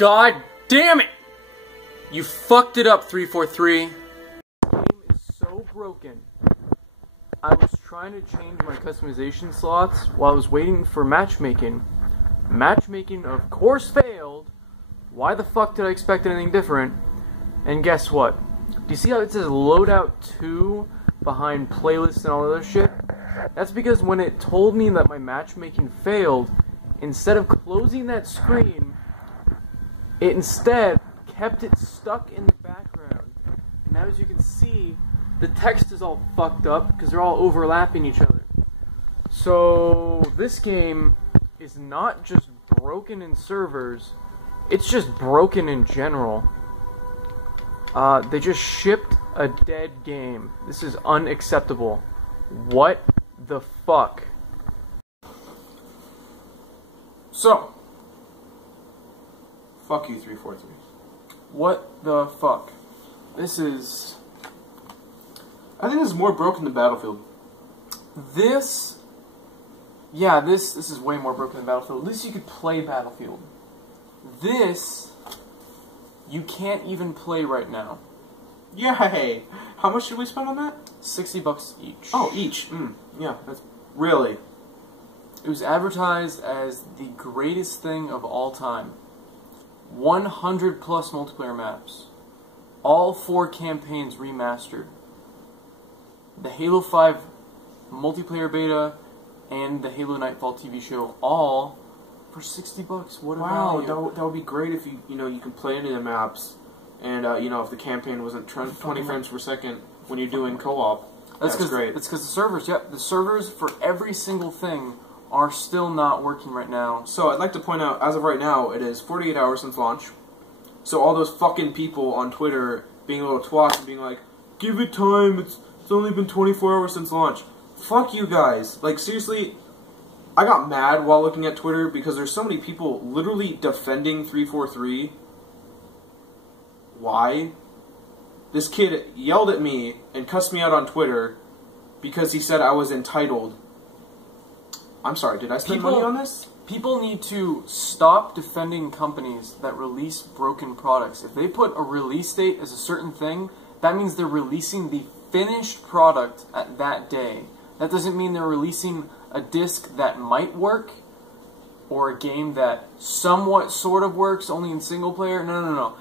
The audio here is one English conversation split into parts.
God damn it! You fucked it up, 343. The game is so broken. I was trying to change my customization slots while I was waiting for matchmaking. Matchmaking, of course, failed. Why the fuck did I expect anything different? And guess what? Do you see how it says loadout 2 behind playlists and all that other shit? That's because when it told me that my matchmaking failed, instead of closing that screen, it instead kept it stuck in the background. And now as you can see, the text is all fucked up because they're all overlapping each other. So this game is not just broken in servers, it's just broken in general. They just shipped a dead game. This is unacceptable. What the fuck? So, fuck you, 343. What the fuck? This is... I think this is more broken than Battlefield. This... Yeah, this is way more broken than Battlefield. At least you could play Battlefield. This... you can't even play right now. Yay! How much did we spend on that? $60 each. Oh, each. Yeah, that's... Really? It was advertised as the greatest thing of all time. 100 plus multiplayer maps. All 4 campaigns remastered. The Halo 5 multiplayer beta and the Halo Nightfall TV show, all for $60. What a value. Wow, that would be great if you you can play any of the maps, and if the campaign wasn't 20 frames per second when you're doing co-op. That's great. That's because the servers, the servers for every single thing are still not working right now. So I'd like to point out, as of right now, it is 48 hours since launch. So all those fucking people on Twitter being little twats and being like, give it time, it's only been 24 hours since launch. Fuck you guys. Like, seriously, I got mad while looking at Twitter because there's so many people literally defending 343. Why? This kid yelled at me and cussed me out on Twitter because he said I was entitled. I'm sorry, did I spend money on this? People need to stop defending companies that release broken products. If they put a release date as a certain thing, that means they're releasing the finished product at that day. That doesn't mean they're releasing a disc that might work, or a game that somewhat sort of works only in single player. No.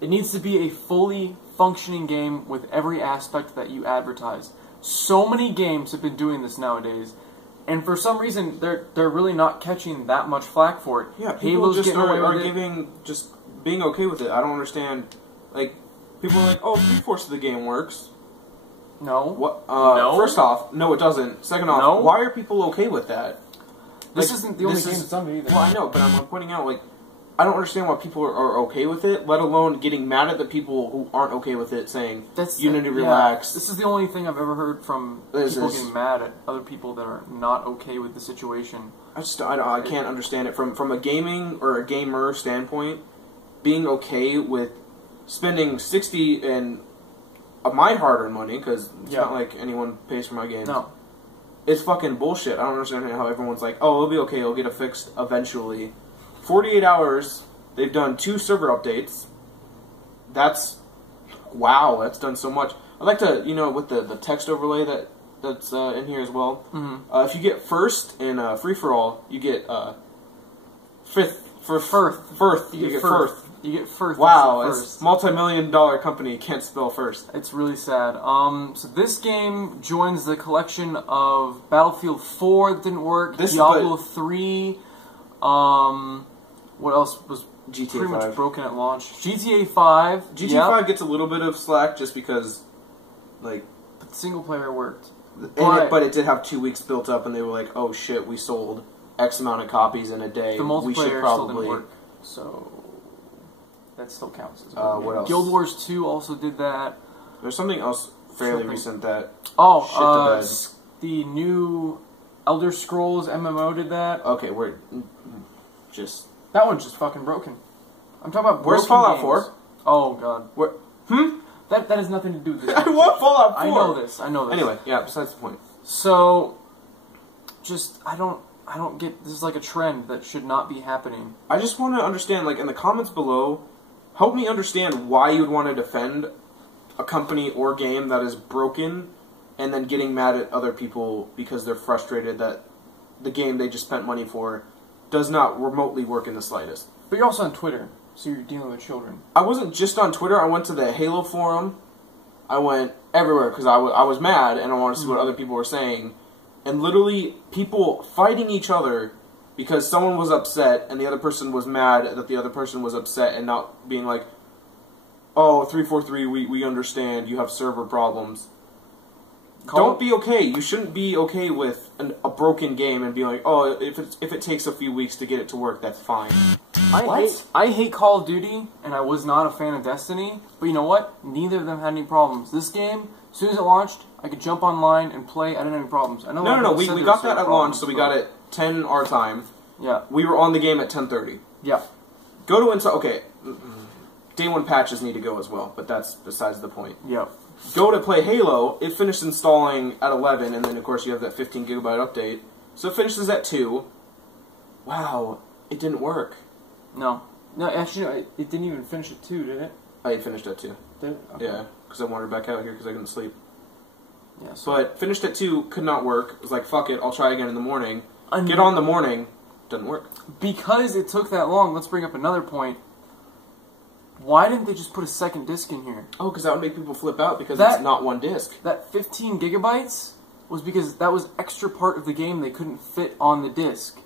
It needs to be a fully functioning game with every aspect that you advertise. So many games have been doing this nowadays, and for some reason they're really not catching that much flack for it. Yeah, people just are being okay with it. I don't understand. Like, people are like, oh, 3/4 of the game works. No. What? No. First off, no, it doesn't. Second off, no. Why are people okay with that? This isn't the only game that's done it either. Well, I know, but I'm pointing out, like, I don't understand why people are okay with it, let alone getting mad at the people who aren't okay with it, saying, you need to relax. This is the only thing I've ever heard from people getting mad at other people that are not okay with the situation. I can't understand it. From a gaming or a gamer standpoint, being okay with spending $60 and my hard-earned money, because it's not like anyone pays for my games. No. It's fucking bullshit. I don't understand how everyone's like, oh, it'll be okay, it'll get it fixed eventually. 48 hours, they've done 2 server updates. That's, wow, that's done so much. I'd like to, with the text overlay that's in here as well. If you get first in free-for-all, you get firth. You get firth. You get first. Wow, it's multi-million-dollar company can't spell first. It's really sad. So this game joins the collection of Battlefield 4 that didn't work, Diablo 3, what else was GTA pretty 5. much broken at launch? GTA 5. GTA 5 gets a little bit of slack just because, like... But single player worked. But it did have 2 weeks built up and they were like, oh shit, we sold X amount of copies in a day. The multiplayer we should probably... still didn't work, so... That still counts as what else? Guild Wars 2 also did that. There's something else fairly recent that the new Elder Scrolls MMO did that. Okay, we're just... That one's just fucking broken. I'm talking about broken Where's Fallout games. 4? Oh, God. Where? That has nothing to do with this. I want Fallout 4! I know this. Anyway, yeah, besides the point. So, I don't... I don't get, this is like a trend that should not be happening. I just want to understand, like, in the comments below, help me understand why you would want to defend a company or game that is broken and then getting mad at other people because they're frustrated that the game they just spent money for does not remotely work in the slightest. But you're also on Twitter, so you're dealing with children. I wasn't just on Twitter. I went to the Halo forum. I went everywhere because I was mad and I wanted to see what other people were saying. And literally, people fighting each other because someone was upset and the other person was mad that the other person was upset and not being like, oh, 343, we understand, you have server problems. Don't be okay. You shouldn't be okay with a broken game and be like, oh, if it takes a few weeks to get it to work, that's fine. I hate Call of Duty, and I was not a fan of Destiny, but you know what? Neither of them had any problems. This game, as soon as it launched, I could jump online and play. I didn't have any problems. I know No. We got that at launch, so we got it 10 our time. Yeah. We were on the game at 10:30. Yeah. Go to install. Okay. Day 1 patches need to go as well, but that's besides the point. Yeah. Go to play Halo, it finished installing at 11, and then of course you have that 15 gigabyte update. So it finishes at 2. Wow, it didn't work. No, actually, no, it didn't even finish at 2, did it? It finished at 2. Did it? Okay. Yeah, because I wandered back out here because I couldn't sleep. Yeah, so But finished at 2, could not work. I was like, fuck it, I'll try again in the morning. Get on the morning, doesn't work. Because it took that long, let's bring up another point. Why didn't they just put a second disc in here? Oh, because that would make people flip out because it's not one disc. That 15 gigabytes was because that was extra part of the game they couldn't fit on the disc.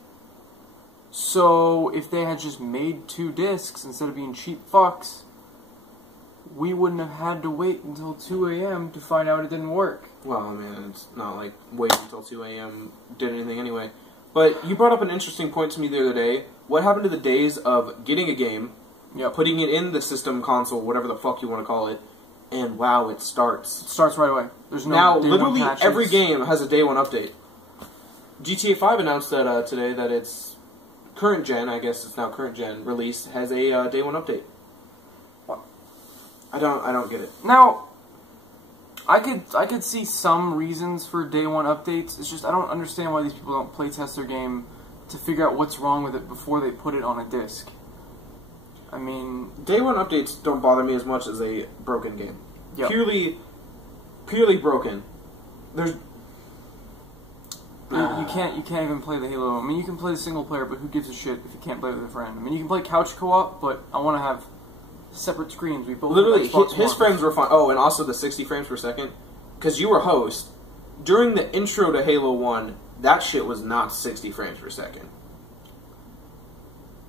So if they had just made 2 discs instead of being cheap fucks, we wouldn't have had to wait until 2 a.m. to find out it didn't work. Well, I mean, it's not like waiting until 2 a.m. did anything anyway. But you brought up an interesting point to me the other day. What happened to the days of getting a game, putting it in the system console, whatever the fuck you want to call it, and wow, it starts. It starts right away. There's no now, day literally one patches. every game has a day 1 update. GTA 5 announced that today that its current gen, I guess it's now current gen, release has a day 1 update. What? I don't get it. Now, I could see some reasons for day 1 updates. It's just I don't understand why these people don't play test their game to figure out what's wrong with it before they put it on a disc. I mean, day 1 updates don't bother me as much as a broken game. Yep. Purely broken. There's you can't even play the Halo. I mean, you can play the single player, but who gives a shit if you can't play with a friend? I mean, you can play couch co-op, but I want to have separate screens. We both literally have his frames were fine. Oh, and also the 60 frames per second, because you were host during the intro to Halo 1. That shit was not 60 frames per second.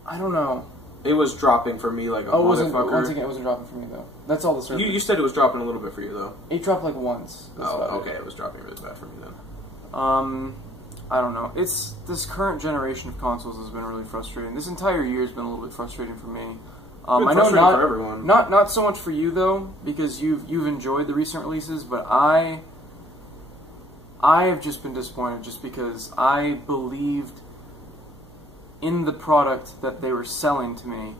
I don't know. It was dropping for me like a motherfucker. Once again, it wasn't dropping for me, though. That's all the server. You said it was dropping a little bit for you, though. It dropped like once. Oh, okay. It was dropping really bad for me, then. I don't know. This current generation of consoles has been really frustrating. This entire year has been a little bit frustrating for me. I know for everyone. Not so much for you, though, because you've enjoyed the recent releases, but I have just been disappointed just because I believed in the product that they were selling to me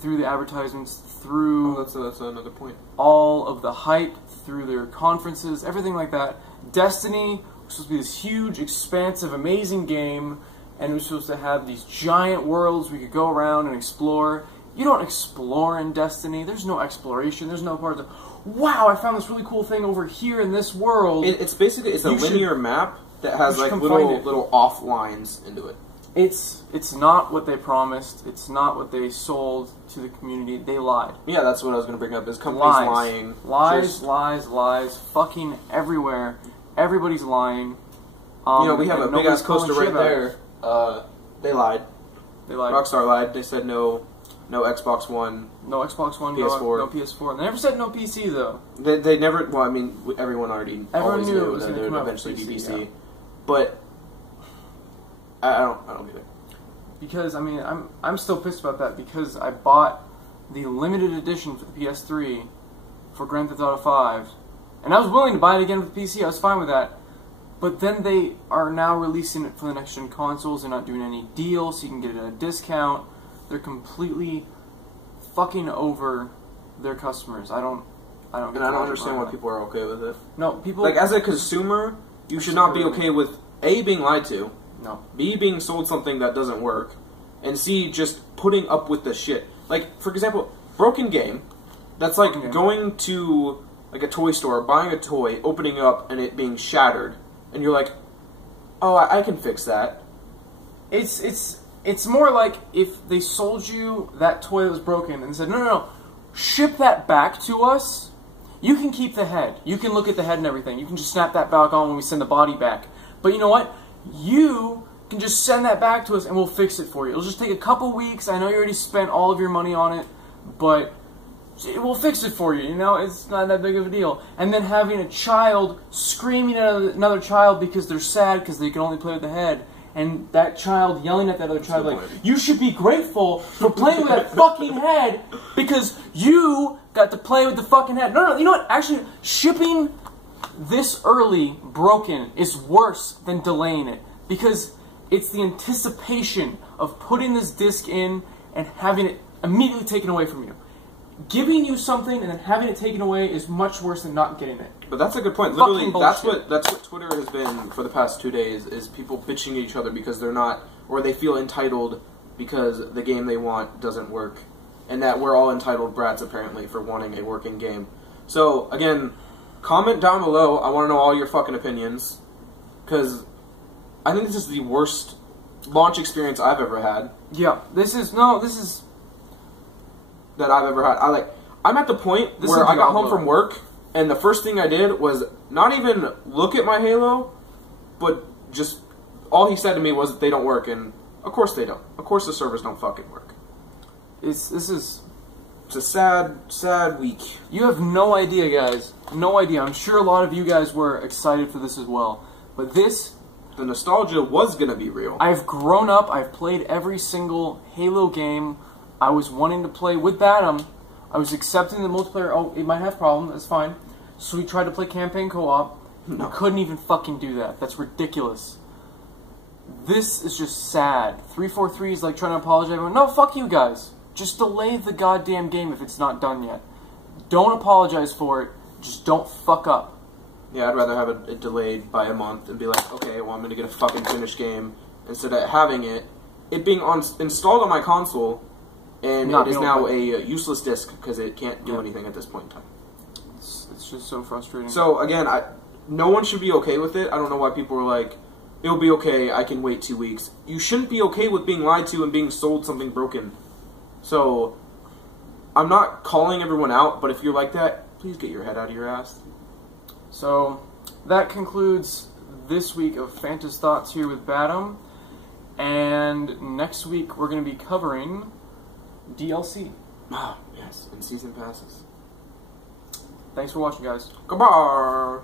through the advertisements, through that's another point. All of the hype, through their conferences, everything like that. Destiny was supposed to be this huge, expansive, amazing game, and it was supposed to have these giant worlds we could go around and explore. You don't explore in Destiny. There's no exploration. There's no part of, wow, I found this really cool thing over here in this world. It's basically a linear map that has like little off lines into it. It's not what they promised. It's not what they sold to the community. They lied. Yeah, that's what I was going to bring up. Is companies lying? Lies, fucking everywhere. Everybody's lying. We have a big ass poster right there. They lied. Rockstar lied. They said no Xbox One. No Xbox One. PS4. No PS4. They never said no PC though. They never. Well, I mean, everyone always knew that there would eventually be PC. Yeah. But I don't get it. Because I mean, I'm still pissed about that because I bought the limited edition for the PS3 for Grand Theft Auto 5, and I was willing to buy it again with the PC. I was fine with that. But then they are now releasing it for the next gen consoles. They're not doing any deals, so you can get it at a discount. They're completely fucking over their customers. I don't get. And I don't understand why people are okay with it. No, people like as a consumer, you should not be okay with A, being lied to, No. B, being sold something that doesn't work. And C, just putting up with the shit. Like, for example, broken game, that's like going to like a toy store, buying a toy, opening up, and it being shattered. And you're like, oh, I can fix that. It's more like if they sold you that toy that was broken and said, no, ship that back to us. You can keep the head. You can look at the head and everything. You can just snap that back on when we send the body back. But you know what? You can just send that back to us and we'll fix it for you. It'll just take a couple weeks. I know you already spent all of your money on it, but we'll fix it for you. You know, it's not that big of a deal. And then having a child screaming at another child because they're sad because they can only play with the head. And that child yelling at that other child like, you should be grateful for playing with that fucking head because you got to play with the fucking head. No, you know what? Actually, shipping this early broken is worse than delaying it because it's the anticipation of putting this disc in and having it immediately taken away from you. Giving you something and then having it taken away is much worse than not getting it. But that's a good point. Literally, that's what Twitter has been for the past 2 days, is people bitching at each other because they're not, or they feel entitled because the game they want doesn't work. And that we're all entitled brats, apparently, for wanting a working game. So, again, comment down below. I want to know all your fucking opinions. Because I think this is the worst launch experience I've ever had. Yeah, this is that I've ever had. I'm at the point where I got home from work, and the first thing I did was not even look at my Halo, but just, all he said to me was that they don't work, and of course they don't. Of course the servers don't fucking work. It's a sad week. You have no idea, guys. No idea. I'm sure a lot of you guys were excited for this as well. But the nostalgia was going to be real. I've grown up. I've played every single Halo game I was wanting to play with Badam. I was accepting the multiplayer. Oh, it might have problems. That's fine. So we tried to play campaign co-op. No. We couldn't even fucking do that. That's ridiculous. This is just sad. 343 is like trying to apologize. No, fuck you guys. Just delay the goddamn game if it's not done yet. Don't apologize for it. Just don't fuck up. Yeah, I'd rather have it delayed by a month and be like, okay, well, I'm going to get a fucking finished game instead of having it being installed on my console, and it is now a useless disc because it can't do anything at this point in time. It's just so frustrating. So, again, no one should be okay with it. I don't know why people are like, it'll be okay, I can wait 2 weeks. You shouldn't be okay with being lied to and being sold something broken. So, I'm not calling everyone out, but if you're like that, please get your head out of your ass. So, that concludes this week of Fanta's Thoughts here with Badam. And next week, we're going to be covering DLC. Ah, yes, and season passes. Thanks for watching, guys. Goodbye.